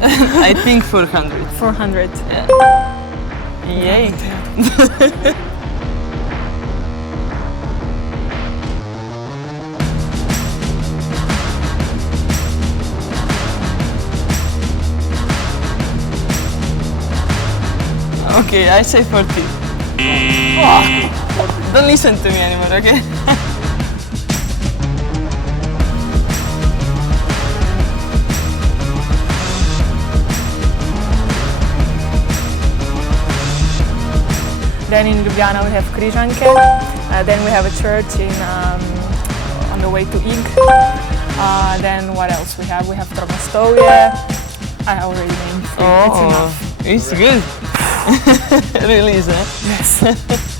I think 400. 400. Yay. Okay, I say 40. Oh, don't listen to me anymore, okay? Then in Ljubljana we have Križanke. Then we have a church on the way to Ig. Then what else we have? We have Tromostovje. I already named three. It's enough. It's good. Really is, eh? Yes.